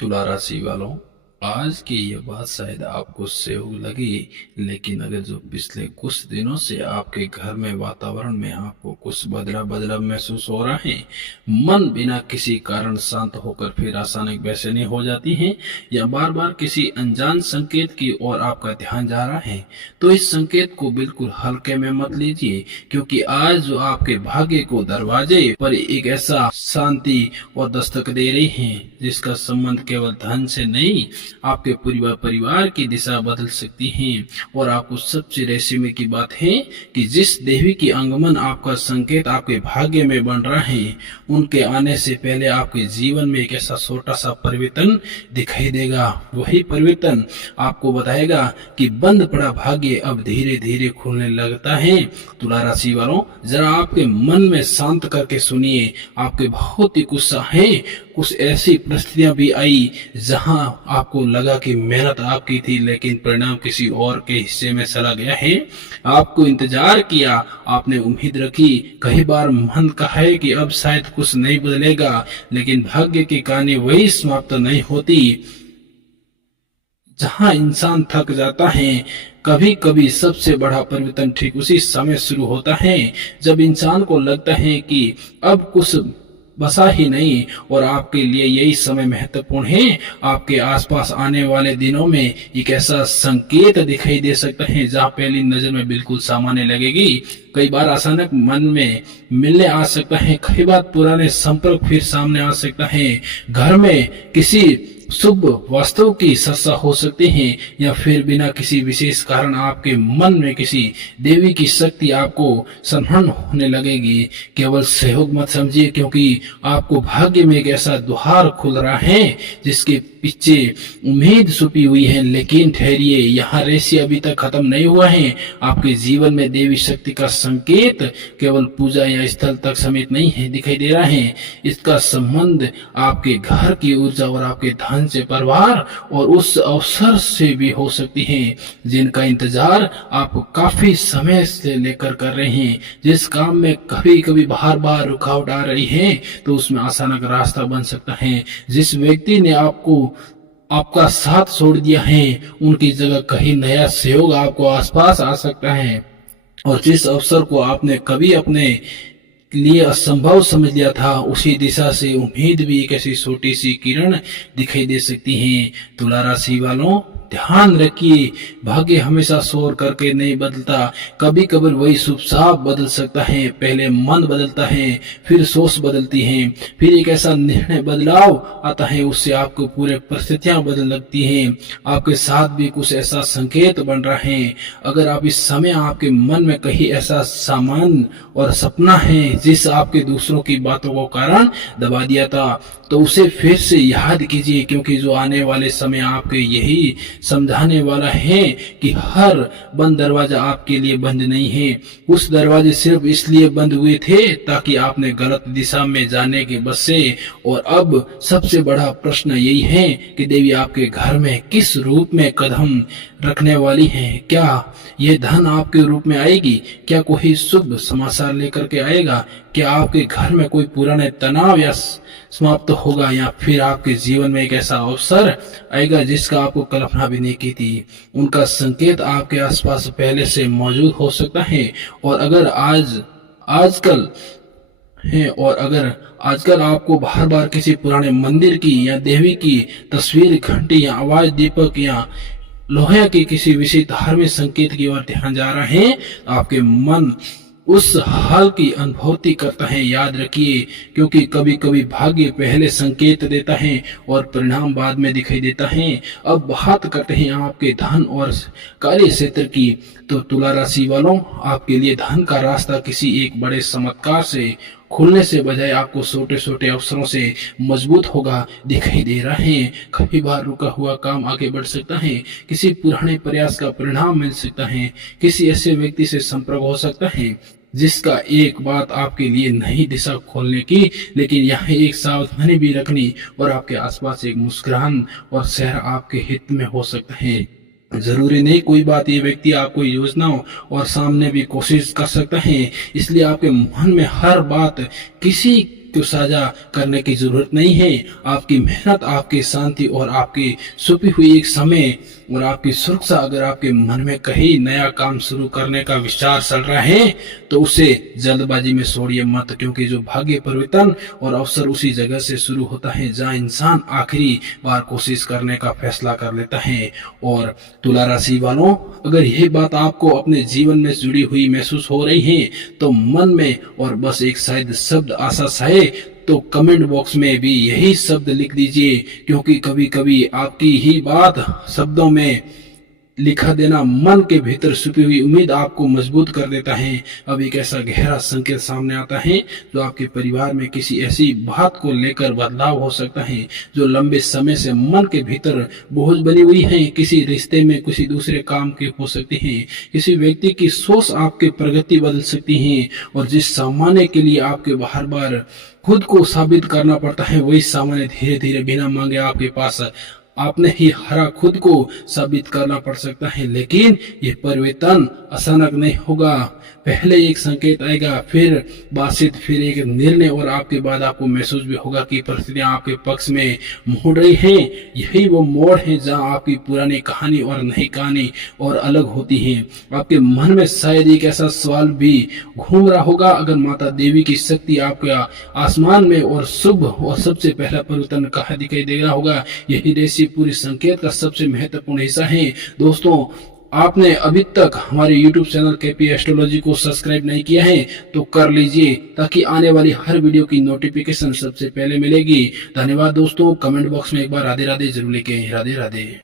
तुला राशि वालों, आज की ये बात शायद आपको सेव लगी, लेकिन अगर जो पिछले कुछ दिनों से आपके घर में वातावरण में आपको कुछ बदला बदला महसूस हो रहा है, मन बिना किसी कारण शांत होकर फिर अचानक बेचैनी हो जाती है, या बार बार किसी अनजान संकेत की ओर आपका ध्यान जा रहा है, तो इस संकेत को बिल्कुल हल्के में मत लीजिए, क्योंकि आज जो आपके भाग्य को दरवाजे पर एक ऐसा शांति और दस्तक दे रही है जिसका संबंध केवल धन से नहीं, आपके परिवार की दिशा बदल सकती है। और आपको सबसे रहस्यमय की बात है कि जिस देवी की आगमन आपका संकेत आपके भाग्य में बन रहा है, उनके आने से पहले आपके जीवन में एक ऐसा छोटा सा परिवर्तन दिखाई देगा। वही परिवर्तन आपको बताएगा कि बंद पड़ा भाग्य अब धीरे धीरे खुलने लगता है। तुला राशि वालों, जरा आपके मन में शांत करके सुनिए। आपके बहुत ही गुस्सा है, कुछ ऐसी परिस्थितियां भी आई जहां आपको लगा कि मेहनत आपकी थी लेकिन परिणाम किसी और के हिस्से में चला गया है। आपको इंतजार किया, आपने उम्मीद रखी, कई बार मन कहा है कि अब शायद कुछ नहीं बदलेगा, लेकिन भाग्य की कहानी वही समाप्त नहीं होती। जहां इंसान थक जाता है, कभी कभी सबसे बड़ा परिवर्तन ठीक उसी समय शुरू होता है जब इंसान को लगता है कि अब कुछ बसा ही नहीं। और आपके लिए यही समय महत्वपूर्ण है। आपके आसपास आने वाले दिनों में एक ऐसा संकेत दिखाई दे सकता है जहां पहली नजर में बिल्कुल सामान्य लगेगी, कई बार अचानक मन में मिलने आ सकता है, कई बार पुराने संपर्क फिर सामने आ सकता है, घर में किसी शुभ वस्तु की चर्चा हो सकती है, या फिर बिना किसी विशेष कारण आपके मन में किसी देवी की शक्ति आपको स्मरण होने लगेगी। केवल सहयोग मत समझिए, क्योंकि आपको भाग्य में एक ऐसा द्वार खुल रहा है जिसके पीछे उम्मीद छुपी हुई है। लेकिन ठहरिए, यहाँ रहस्य अभी तक खत्म नहीं हुआ है। आपके जीवन में देवी शक्ति का संकेत केवल पूजा या स्थल तक सीमित नहीं है दिखाई दे रहा है। इसका संबंध आपके घर की ऊर्जा और आपके धन से, परिवार और उस अवसर से भी हो सकती है जिनका इंतजार आप काफी समय से लेकर कर रहे हैं। जिस काम में कभी कभी बार बार रुकावट आ रही है, तो उसमें अचानक रास्ता बन सकता है। जिस व्यक्ति ने आपका साथ छोड़ दिया है, उनकी जगह कहीं नया सहयोग आपको आसपास आ सकता है। और जिस अवसर को आपने कभी अपने लिए असंभव समझ लिया था, उसी दिशा से उम्मीद भी एक ऐसी छोटी सी किरण दिखाई दे सकती है। तुला राशि वालों, ध्यान रखिए, भाग्य हमेशा शोर करके नहीं बदलता। कभी कभी वही चुपचाप बदल सकता है। पहले मन बदलता है, फिर सोच बदलती है, फिर एक ऐसा निर्णय बदलाव आता है, उससे आपको पूरे परिस्थितियां बदल लगती हैं। आपके साथ भी कुछ ऐसा संकेत बन रहा है। अगर आप इस समय आपके मन में कहीं ऐसा सामान और सपना है जिस आपके दूसरों की बातों को कारण दबा दिया था, तो उसे फिर से याद कीजिए, क्योंकि जो आने वाले समय आपके यही समझाने वाला है कि हर बंद दरवाजा आपके लिए बंद नहीं है। उस दरवाजे सिर्फ इसलिए बंद हुए थे ताकि आपने गलत दिशा में जाने के बसे। और अब सबसे बड़ा प्रश्न यही है कि देवी आपके घर में किस रूप में कदम रखने वाली है। क्या ये धन आपके रूप में आएगी? क्या कोई शुभ समाचार लेकर के आएगा? क्या आपके घर में कोई पुराने तनाव या समाप्त होगा, या फिर आपके जीवन में एक ऐसा अवसर आएगा जिसका आपको कल्पना भी नहीं की थी? उनका संकेत आपके आसपास पहले से मौजूद हो सकता है। और अगर आजकल आपको बार बार किसी पुराने मंदिर की या देवी की तस्वीर, घंटी या आवाज, दीपक या लोहे की किसी विशेष धार्मिक संकेत की ओर ध्यान जा रहा है, आपके मन उस हाल की अनुभूति करता है। याद रखिए, क्योंकि कभी कभी भाग्य पहले संकेत देता है और परिणाम बाद में दिखाई देता है। अब बात करते हैं आपके धन और कार्य क्षेत्र की। तो तुला राशि वालों, आपके लिए धन का रास्ता किसी एक बड़े चमत्कार से खुलने से बजाय आपको छोटे छोटे अवसरों से मजबूत होगा दिखाई दे रहा है। कई बार रुका हुआ काम आगे बढ़ सकता है, किसी पुराने प्रयास का परिणाम मिल सकता है, किसी ऐसे व्यक्ति से संपर्क हो सकता है जिसका एक बात आपके लिए नई दिशा खोलने की, लेकिन यहाँ एक सावधानी भी रखनी, और आपके आसपास एक मुस्कुरान और शहर आपके हित में हो सकता है। जरूरी नहीं कोई बात ये व्यक्ति आपको योजनाओं और सामने भी कोशिश कर सकता है। इसलिए आपके मन में हर बात किसी को साझा करने की जरूरत नहीं है। आपकी मेहनत, आपकी शांति और आपकी छुपी हुई एक समय और आपकी सुरक्षा, अगर आपके मन में कहीं नया काम शुरू करने का विचार चल रहा है तो उसे जल्दबाजी में छोड़िए मत, क्योंकि जो भाग्य परिवर्तन और अवसर उसी जगह से शुरू होता है जहां इंसान आखिरी बार कोशिश करने का फैसला कर लेता है। और तुला राशि वालों, अगर यह बात आपको अपने जीवन में जुड़ी हुई महसूस हो रही है तो मन में और बस एक शायद शब्द आशा है तो कमेंट बॉक्स में भी यही शब्द लिख दीजिए, क्योंकि कभी कभी आपकी ही बात शब्दों में लिखा देना मन के भीतर छुपी हुई उम्मीद आपको मजबूत कर देता है। अब एक ऐसा गहरा संकेत सामने आता है जो आपके परिवार में किसी ऐसी बात को लेकर बदलाव हो सकता है जो लंबे समय से मन के भीतर बोझ बनी हुई है। किसी रिश्ते में किसी दूसरे काम के हो सकती है, किसी व्यक्ति की सोच आपकी प्रगति बदल सकती है, और जिस सामान्य के लिए आपके बार बार खुद को साबित करना पड़ता है वही सामान्य धीरे धीरे बिना मांगे आपके पास आपने ही हरा खुद को साबित करना पड़ सकता है। लेकिन ये परिवर्तन अचानक नहीं होगा, पहले एक संकेत आएगा, फिर बातचीत, फिर एक निर्णय, और आपके बाद आपको महसूस भी होगा कि परिस्थितियां आपके पक्ष में मुड़ रही हैं। यही वो मोड़ है जहां आपकी पुरानी कहानी और नई कहानी और अलग होती है। आपके मन में शायद एक ऐसा सवाल भी घूम रहा होगा, अगर माता देवी की शक्ति आपके आसमान में और शुभ और सबसे पहला परिवर्तन कहाँ दिखाई दे रहा होगा। यही रेसी पूरी संकेत का सबसे महत्वपूर्ण हिस्सा है। दोस्तों, आपने अभी तक हमारे YouTube चैनल केपी एस्ट्रोलॉजी को सब्सक्राइब नहीं किया है तो कर लीजिए, ताकि आने वाली हर वीडियो की नोटिफिकेशन सबसे पहले मिलेगी। धन्यवाद दोस्तों। कमेंट बॉक्स में एक बार राधे राधे जरूर लिखें। राधे राधे।